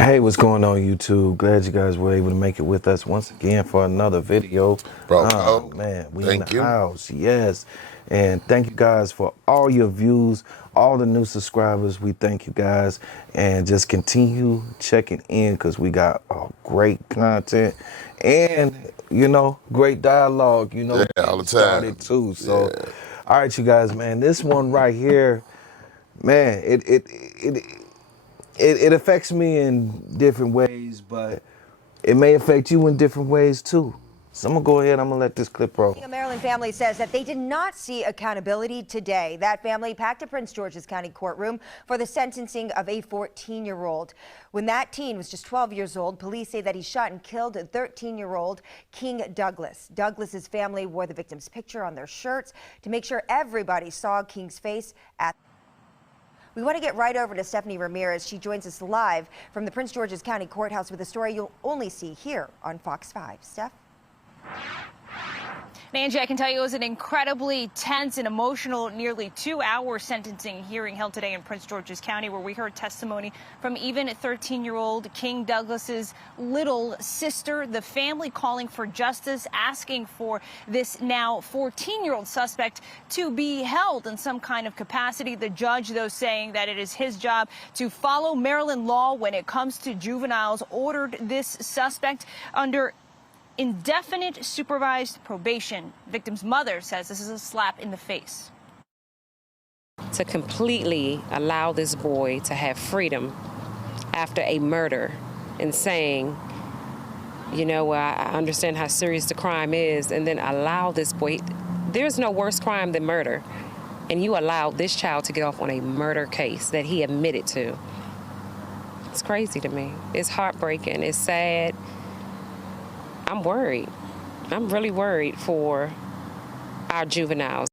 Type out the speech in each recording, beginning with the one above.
Hey, what's going on, YouTube? Glad you guys were able to make it with us once again for another video. Bro, Man, we in the thank you. house, yes. And thank you guys for all your views, all the new subscribers. We thank you guys, and just continue checking in because we got great content and great dialogue. Yeah, all Getting the time. started too. So, Yeah. all right, you guys, man. This one right here, man, it affects me in different ways, but it may affect you in different ways too. So I'm gonna go ahead, I'm gonna let this clip roll. A Maryland family says that they did not see accountability today. That family packed a Prince George's County courtroom for the sentencing of a 14-year-old. When that teen was just 12 years old, police say that he shot and killed 13-year-old King Douglas. Douglas's family wore the victim's picture on their shirts to make sure everybody saw King's face at. We want to get right over to Stephanie Ramirez. She joins us live from the Prince George's County Courthouse with a story you'll only see here on Fox 5. Steph? Angie, I can tell you it was an incredibly tense and emotional nearly 2-hour sentencing hearing held today in Prince George's County, where we heard testimony from even 13-year-old King Douglas's little sister, the family calling for justice, asking for this now 14-year-old suspect to be held in some kind of capacity. The judge, though, saying that it is his job to follow Maryland law when it comes to juveniles, ordered this suspect under indefinite supervised probation. Victim's mother says this is a slap in the face. To completely allow this boy to have freedom after a murder and saying, you know, I understand how serious the crime is, and then allow this boy, there's no worse crime than murder. And you allowed this child to get off on a murder case that he admitted to. It's crazy to me. It's heartbreaking. It's sad. I'm worried. I'm really worried for our juveniles.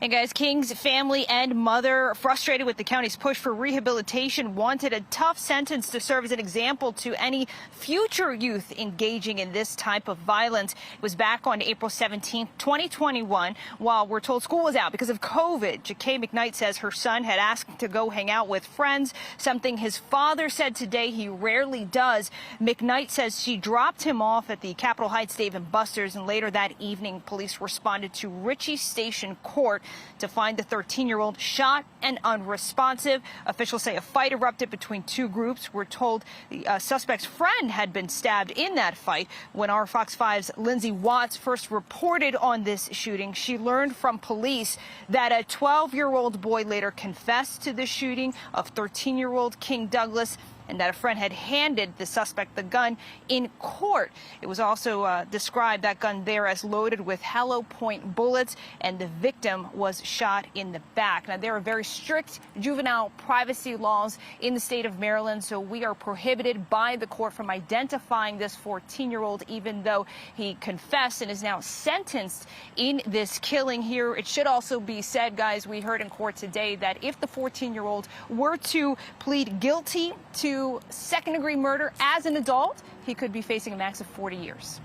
And guys, King's family and mother, frustrated with the county's push for rehabilitation, wanted a tough sentence to serve as an example to any future youth engaging in this type of violence. It was back on April 17th, 2021, while we're told school was out because of COVID. Ja'Kay McKnight says her son had asked to go hang out with friends, something his father said today he rarely does. McKnight says she dropped him off at the Capitol Heights Dave & Buster's, and later that evening, police responded to Ritchie Station Court to find the 13-year-old shot and unresponsive. Officials say a fight erupted between two groups. We're told the suspect's friend had been stabbed in that fight. When our Fox 5's Lindsay Watts first reported on this shooting, she learned from police that a 12-year-old boy later confessed to the shooting of 13-year-old King Douglas, and that a friend had handed the suspect the gun in court. It was also described, that gun there, as loaded with hollow point bullets, and the victim was shot in the back. Now, there are very strict juvenile privacy laws in the state of Maryland, so we are prohibited by the court from identifying this 14-year-old, even though he confessed and is now sentenced in this killing here. It should also be said, guys, we heard in court today that if the 14-year-old were to plead guilty to second-degree murder as an adult, he could be facing a max of 40 years.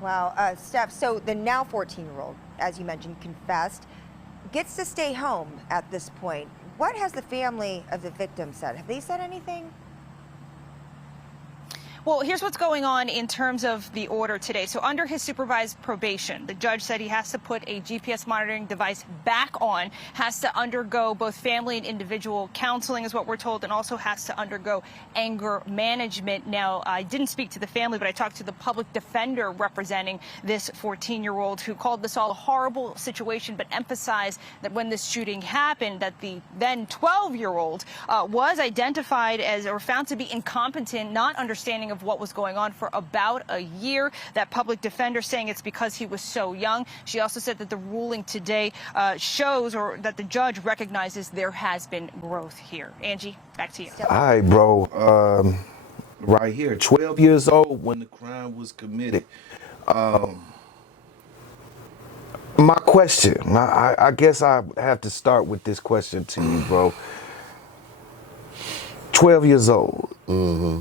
Wow, Steph, so the now 14-year-old, as you mentioned, confessed, gets to stay home at this point. What has the family of the victim said? Have they said anything? Well, here's what's going on in terms of the order today. So under his supervised probation, the judge said he has to put a GPS monitoring device back on, has to undergo both family and individual counseling, is what we're told, and also has to undergo anger management. Now, I didn't speak to the family, but I talked to the public defender representing this 14-year-old, who called this all a horrible situation, but emphasized that when this shooting happened, that the then 12-year-old was identified as, or found to be incompetent, not understanding of what was going on for about a year. That public defender saying it's because he was so young. She also said that the ruling today shows, or that the judge recognizes, there has been growth here. Angie, back to you. All right, bro. Right here, 12 years old when the crime was committed. My question, I guess I have to start with this question to you, bro. 12 years old. Mm-hmm.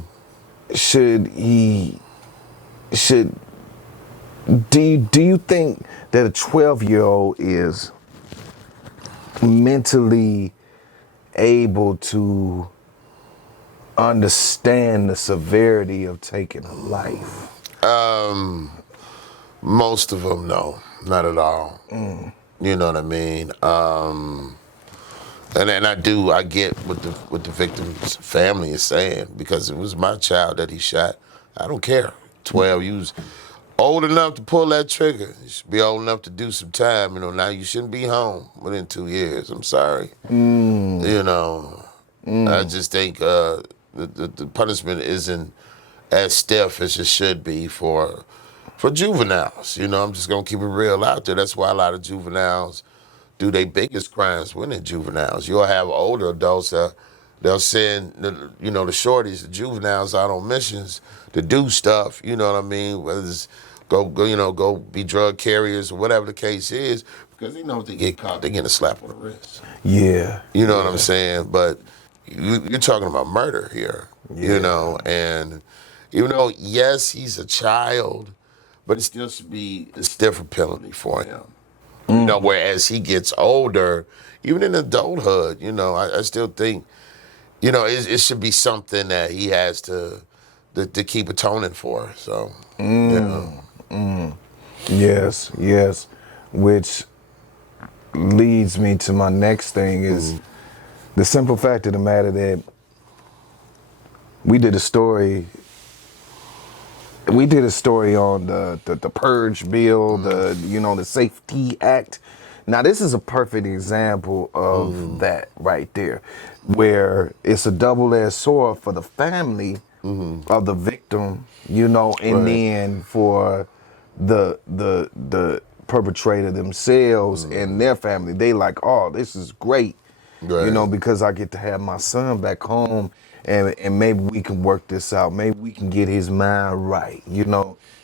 Do you think that a 12-year-old is mentally able to understand the severity of taking a life? Most of them, no, not at all. You know what I mean? And I get what the victim's family is saying, because it was my child that he shot. I don't care. 12, you was old enough to pull that trigger. You should be old enough to do some time. You know, now you shouldn't be home within 2 years. I'm sorry. You know, I just think the punishment isn't as stiff as it should be for juveniles. You know, I'm just gonna keep it real out there. That's why a lot of juveniles do their biggest crimes when they're juveniles. You'll have older adults that they'll send the shorties, the juveniles, out on missions to do stuff. You know what I mean? Whether it's go be drug carriers or whatever the case is, because they know if they get caught, they get a slap on the wrist. Yeah. You know what I'm saying? But you're talking about murder here. Yeah. You know, and even though yes, he's a child, but it still should be a stiffer penalty for him. You know, whereas he gets older, even in adulthood, you know, I still think, you know, it should be something that he has to keep atoning for. So, Yes, yes. Which leads me to my next thing is the simple fact of the matter that we did a story on the Purge Bill, the Safety Act. Now, this is a perfect example of that right there, where it's a double-edged sword for the family of the victim, and then for the perpetrator themselves and their family. They like, oh, this is great, because I get to have my son back home. And maybe we can work this out. Maybe we can get his mind right,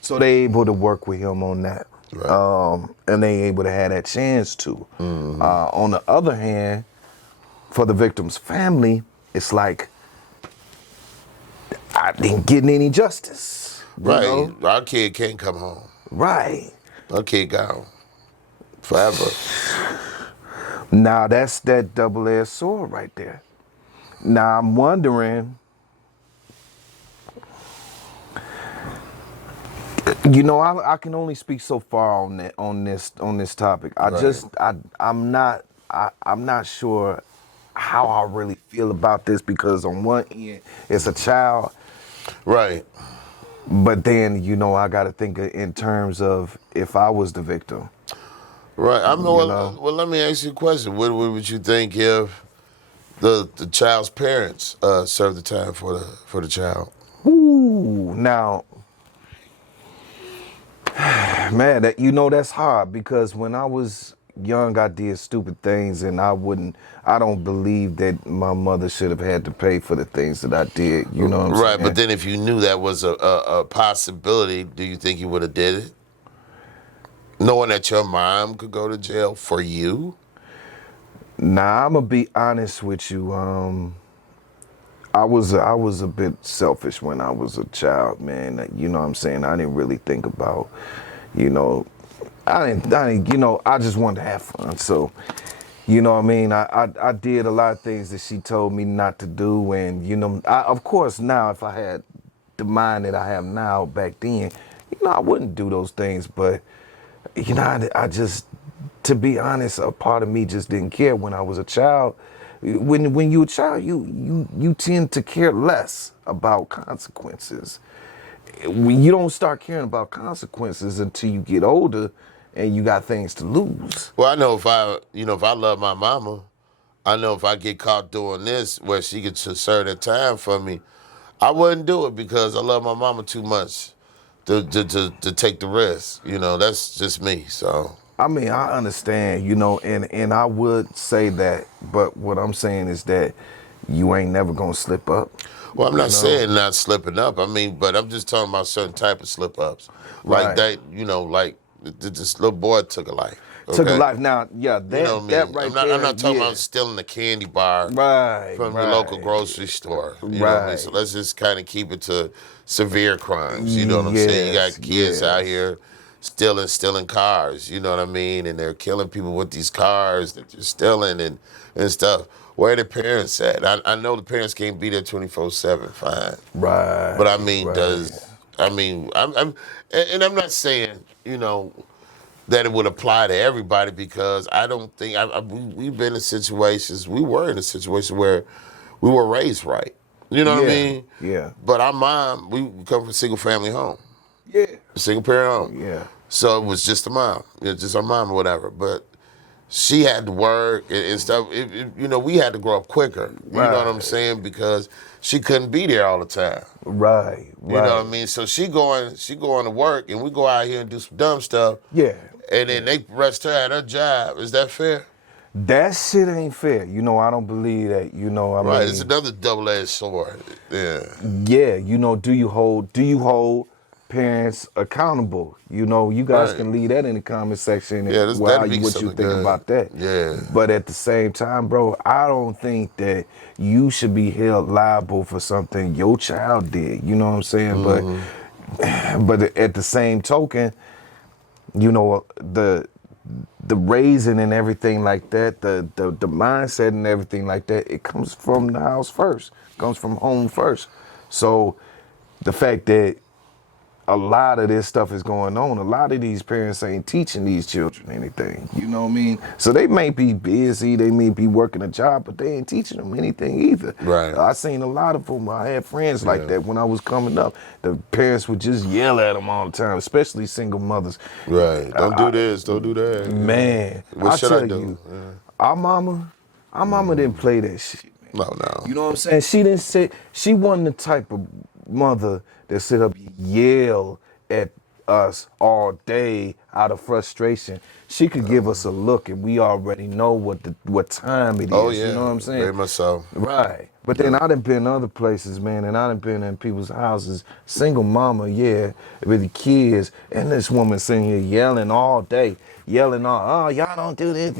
So they able to work with him on that. Right. And they able to have that chance to. On the other hand, for the victim's family, it's like, I didn't get any justice. Right. Our kid can't come home. Right. Our kid gone. Forever. Now that's that double-edged sword right there. Now I'm wondering, I can only speak so far on this topic. I'm not sure how I really feel about this, because on one end it's a child, right? But then I got to think in terms of if I was the victim, right? Well, let me ask you a question. What would you think if the child's parents served the time for the child? Ooh, now, man, that's hard, because when I was young, I did stupid things, and I don't believe that my mother should have had to pay for the things that I did. You know what I'm saying? Right, but then if you knew that was a possibility, do you think you would have did it? Knowing that your mom could go to jail for you? Nah, I'm gonna be honest with you. I was a bit selfish when I was a child, man. You know what I'm saying? I didn't really think about, I just wanted to have fun. So, you know what I mean? I did a lot of things that she told me not to do, and of course now, if I had the mind that I have now back then, I wouldn't do those things. But I just, to be honest, a part of me just didn't care when I was a child. When you're a child, you tend to care less about consequences. You don't start caring about consequences until you get older and you got things to lose. Well, I know if I love my mama, I know if I get caught doing this where she gets to serve that time for me, I wouldn't do it, because I love my mama too much to take the risk. That's just me. So. I mean, I understand, and I would say that, but what I'm saying is that you ain't never gonna slip up. Well, I'm not saying not slipping up. I mean, but I'm just talking about certain type of slip ups, like that. Like this little boy took a life. Okay? Took a life. Now, yeah, that right there. I'm not talking about stealing a candy bar from the local grocery store. You know what I mean? So let's just kind of keep it to severe crimes. You know what I'm saying? You got kids out here stealing cars, you know what I mean? And they're killing people with these cars that they're stealing and stuff. Where are the parents at? I know the parents can't be there 24/7, fine. Right. But I mean, right. and I'm not saying, that it would apply to everybody, because I don't think, we've been in situations, we were in a situation where we were raised right. You know what I Yeah. mean? Yeah. But our mom, we come from a single family home. Yeah. Single parent home. Yeah. So it was just a mom, just our mom or whatever. But she had to work and stuff. We had to grow up quicker. You know what I'm Right. saying? Because she couldn't be there all the time. Right. You know what I mean? So she going to work, and we go out here and do some dumb stuff. Yeah. And then they rest her at her job. Is that fair? That shit ain't fair. I don't believe that. I Right. mean, It's another double-edged sword. Yeah. yeah. Do you hold parents accountable? You guys Right. can leave that in the comment section. Yeah, that'd be what you something think good. about that. Yeah. But at the same time, bro, I don't think that you should be held liable for something your child did. You know what I'm saying? But at the same token, the raising and everything like that, the mindset and everything like that, it comes from the house first, comes from home first. So the fact that a lot of this stuff is going on, a lot of these parents ain't teaching these children anything. You know what I mean? So they may be busy, they may be working a job, but they ain't teaching them anything either. Right. I seen a lot of them. I had friends like that when I was coming up. The parents would just yell at them all the time, especially single mothers. Right. Don't do this. Don't do that. Man, What should I tell do? you, Yeah. our mama didn't play that shit. No. You know what I'm saying? She didn't say, she wasn't the type of mother that sit up and yell at us all day out of frustration. She could give us a look and we already know what time it is. Oh, yeah. You know what I'm saying? Very much so. Right. But then I done been other places, man, and I done been in people's houses, single mama, yeah, with the kids, and this woman sitting here yelling all day, oh, y'all don't do this,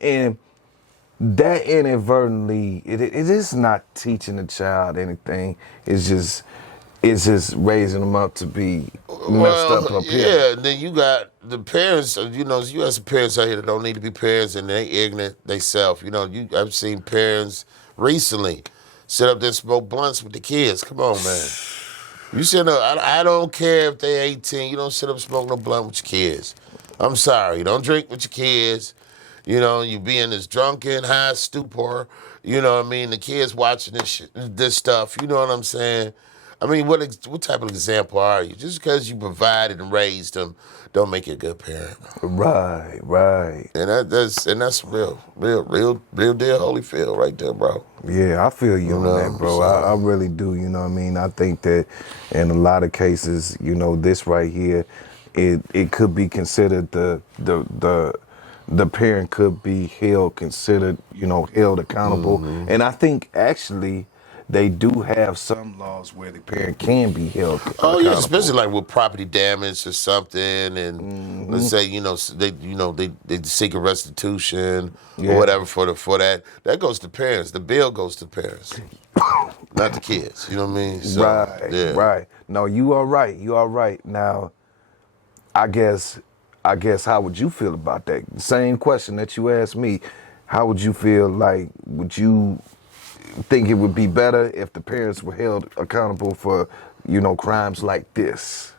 and that inadvertently, it is not teaching the child anything. It's just raising them up to be messed up here. Yeah, then you got the parents, you have some parents out here that don't need to be parents, and they ignorant they self. I've seen parents recently sit up there and smoke blunts with the kids. Come on, man. You sit up, I don't care if they're 18, you don't sit up and smoke no blunt with your kids. I'm sorry, don't drink with your kids. You be in this drunken, high stupor. You know what I mean? The kids watching this stuff. You know what I'm saying? I mean, what type of example are you? Just because you provided and raised them, don't make you a good parent. Right. And that's real deal Holyfield right there, bro. Yeah, I feel you on that, bro. so- I really do. You know what I mean? I think that in a lot of cases, this right here, it could be considered the parent could be held accountable. And I think actually they do have some laws where the parent can be held accountable. Oh yeah, especially like with property damage or something, and let's say they seek a restitution Yeah. or whatever for that. That goes to parents. The bill goes to parents, not the kids. You know what I mean? So, Right, yeah. right. No, you are right. You are right. Now, I guess how would you feel about that? Same question that you asked me. How would you feel? Like, would you think it would be better if the parents were held accountable for, crimes like this?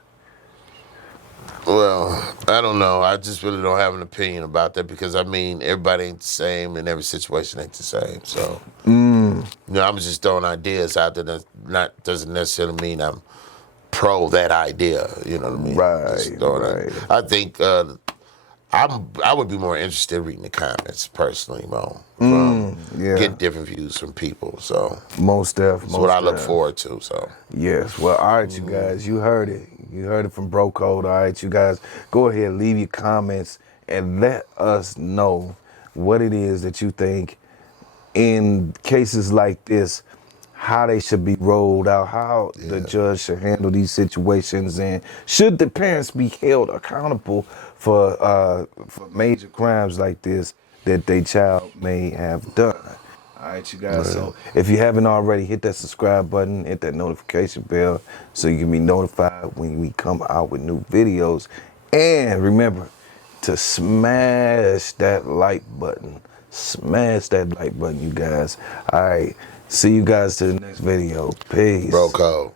Well, I don't know. I just really don't have an opinion about that, because everybody ain't the same and every situation ain't the same. So, I'm just throwing ideas out there that doesn't necessarily mean I'm pro that idea. You know what I mean? Just throwing it. I think I would be more interested in reading the comments personally, Mo. Yeah. Getting different views from people. So Most definitely. that's what I look forward to. So Yes. Well, all right, you guys, you heard it. You heard it from Bro Code. All right, you guys, go ahead, leave your comments and let us know what it is that you think in cases like this, how they should be rolled out, how the judge should handle these situations, and should the parents be held accountable for major crimes like this that their child may have done. All right, you guys. So if you haven't already, hit that subscribe button, hit that notification bell so you can be notified when we come out with new videos. And remember to smash that like button. Smash that like button, you guys. All right. See you guys to the next video. Peace. Bro code.